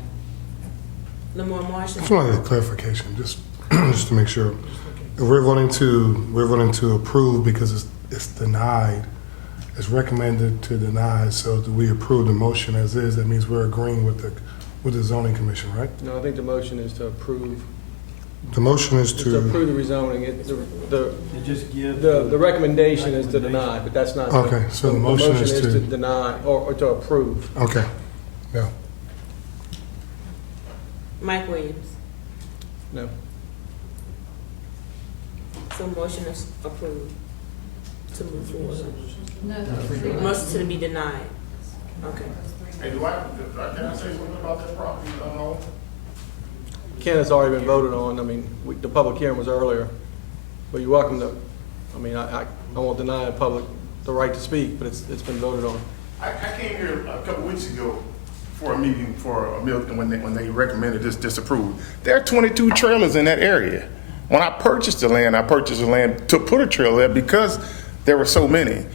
Lamar Marshall. Just wanted a clarification, just to make sure. If we're voting to approve because it's denied, it's recommended to deny, so do we approve the motion as is? That means we're agreeing with the zoning commission, right? No, I think the motion is to approve. The motion is To approve the rezoning. You just give. The recommendation is to deny, but that's not. Okay, so the motion is to deny or to approve. Okay, yeah. Mike Williams. No. So motion is approved to move forward. No. Motion to be denied. Okay. Hey, can I say something about this property? Ken has already been voted on. I mean, the public hearing was earlier, but you're welcome to, I mean, I won't deny the right to speak, but it's been voted on. I came here a couple weeks ago for a meeting when they recommended this disapproved. There are 22 trailers in that area. When I purchased the land to put a trailer there because there were so many.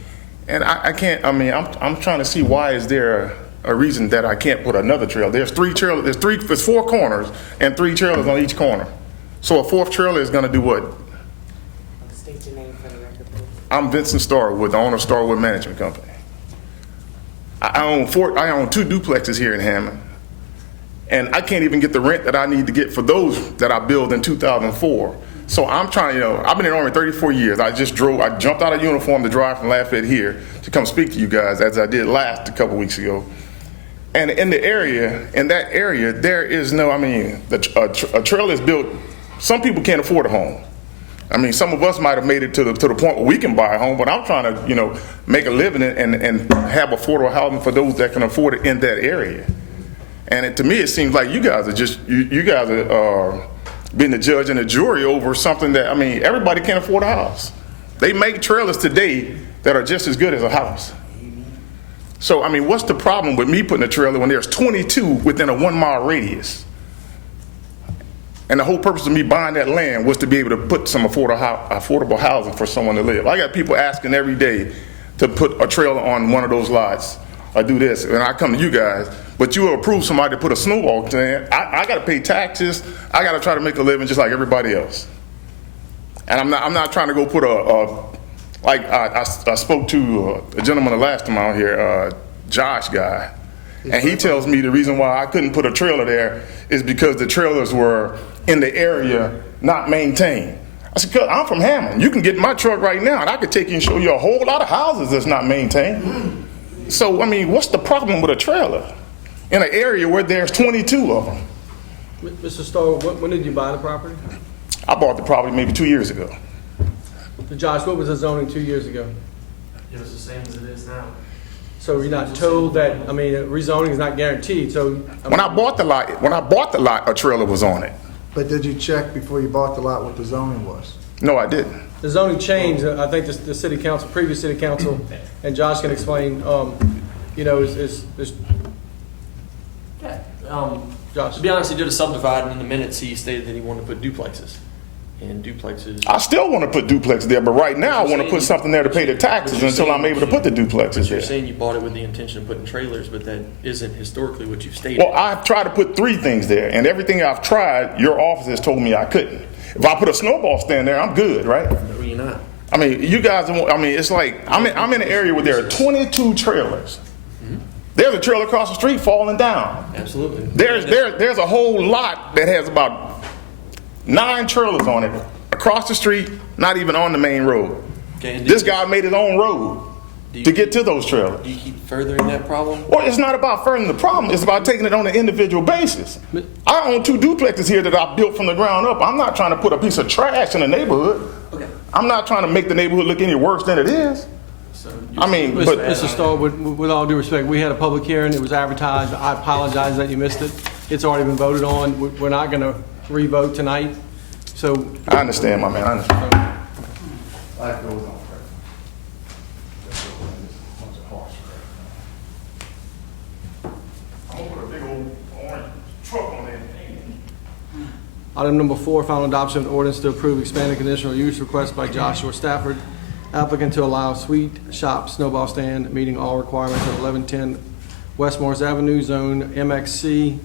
And I can't, I mean, I'm trying to see why is there a reason that I can't put another trailer. There's 4 corners and 3 trailers on each corner. So a 4th trailer is gonna do what? State your name for the record, please. I'm Vincent Starwood, the owner of Starwood Management Company. I own 2 duplexes here in Hammond. and I can't even get the rent that I need to get for those that I built in 2004. So I'm trying, I've been in the Army 34 years. I jumped out of uniform to drive from Lafayette here to come speak to you guys, as I did last a couple weeks ago. And in that area, there is no, a trailer is built. Some people can't afford a home. Some of us might have made it to the point where we can buy a home, but I'm trying to, make a living and have affordable housing for those that can afford it in that area. And to me, it seems like you guys are just, you guys are being the judge and the jury over something that, everybody can't afford a house. They make trailers today that are just as good as a house. So, what's the problem with me putting a trailer when there's 22 within a 1 mile radius? And the whole purpose of me buying that land was to be able to put some affordable housing for someone to live. I got people asking every day to put a trailer on one of those lots or do this. And I come to you guys, but you will approve somebody to put a snowball stand. I got to pay taxes. I got to try to make a living just like everybody else. And I'm not trying to go put I spoke to a gentleman the last time out here, Josh guy, and he tells me the reason why I couldn't put a trailer there is because the trailers were in the area not maintained. I said, "Cuz I'm from Hammond. You can get in my truck right now and I could take you and show you a whole lot of houses that's not maintained." So, what's the problem with a trailer in an area where there's 22 of them? Mr. Starr, when did you buy the property? I bought the property maybe 2 years ago. Josh, what was the zoning 2 years ago? It was the same as it is now. So you're not told that, rezoning is not guaranteed, so. When I bought the lot, a trailer was on it. But did you check before you bought the lot what the zoning was? No, I didn't. The zoning changed, I think the city council, previous city council, and Josh can explain, is Josh. To be honest, he did a subdivide, and in the minutes he stated that he wanted to put duplexes. And duplexes. I still want to put duplexes there, but right now I want to put something there to pay the taxes until I'm able to put the duplexes there. You're saying you bought it with the intention of putting trailers, but that isn't historically what you've stated. Well, I've tried to put 3 things there, and everything I've tried, your office has told me I couldn't. If I put a snowball stand there, I'm good, right? No, you're not. You guys, it's like, I'm in an area where there are 22 trailers. Mm-hmm. There's a trailer across the street falling down. Absolutely. There's a whole lot that has about 9 trailers on it across the street, not even on the main road. Okay, this guy made his own road to get to those trailers. Do you keep furthering that problem? Well, it's not about furthering the problem. It's about taking it on an individual basis. I own 2 duplexes here that I built from the ground up. I'm not trying to put a piece of trash in the neighborhood. Okay. I'm not trying to make the neighborhood look any worse than it is. Mr. Starr, with all due respect, we had a public hearing. It was advertised. I apologize that you missed it. It's already been voted on. We're not going to re-vote tonight. So I understand, my man. I understand. Life goes on. I'm gonna put a big old orange truck on there. Item number 4, final adoption of an ordinance to approve expanded conditional use request by Joshua Stafford, applicant to allow sweet shop snowball stand, meeting all requirements of 1110 West Morris Avenue, Zone MXC,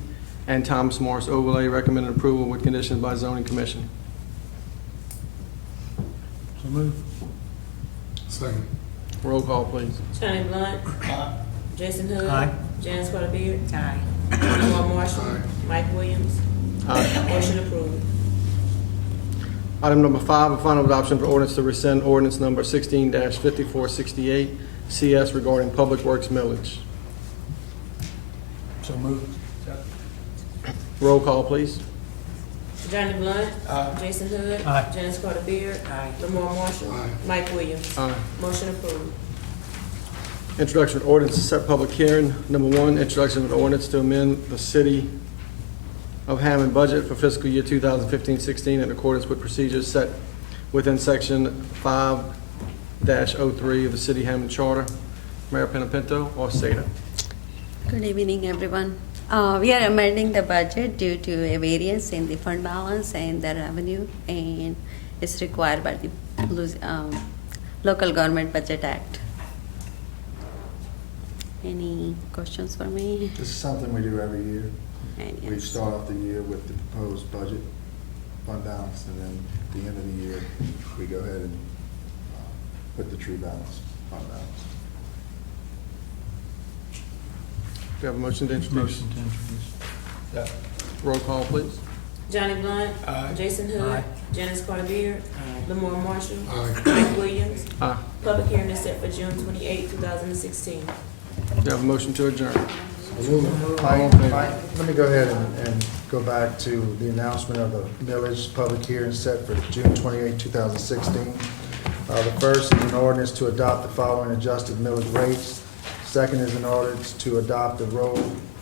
and Thomas Morris overlay. Recommended approval with conditions by zoning commission. So move. Second. Roll call, please. Johnny Blunt. Jason Hood. Aye. Janice Carter Beard. Lamar Marshall. Mike Williams. Motion approved. Item number 5, a final adoption for ordinance to rescind ordinance number 16-5468 CS regarding public works millage. So move. Roll call, please. Johnny Blunt. Jason Hood. Aye. Janice Carter Beard. Lamar Marshall. Mike Williams. Aye. Motion approved. Introduction of ordinance to set public hearing. Number 1, introduction of an ordinance to amend the city of Hammond budget for fiscal year 2015-16 in accordance with procedures set within section 5-03 of the City Hammond Charter. Mayor Penapinto or Seda. Good evening, everyone. We are amending the budget due to a variance in the fund balance and the revenue, and it's required by the Local Government Budget Act. Any questions for me? This is something we do every year. And We start off the year with the proposed budget, fund balance, and then at the end of the year, we go ahead and put the true balance, fund balance. Do you have a motion to introduce? Motion to introduce. Roll call, please. Johnny Blunt. Aye. Jason Hood. Aye. Janice Carter Beard. Lamar Marshall. Aye. Mike Williams. Aye. Public hearing is set for June 28, 2016. Do you have a motion to adjourn? Mike, let me go ahead and go back to the announcement of the millage public hearing set for June 28, 2016. The first is an ordinance to adopt the following adjusted millage rates. Second is an ordinance to adopt the roll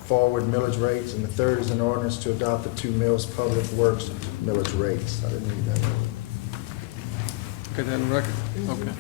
forward millage rates. And the third is an ordinance to adopt the 2 mills public works millage rates. I didn't read that. Get that in the record? Okay.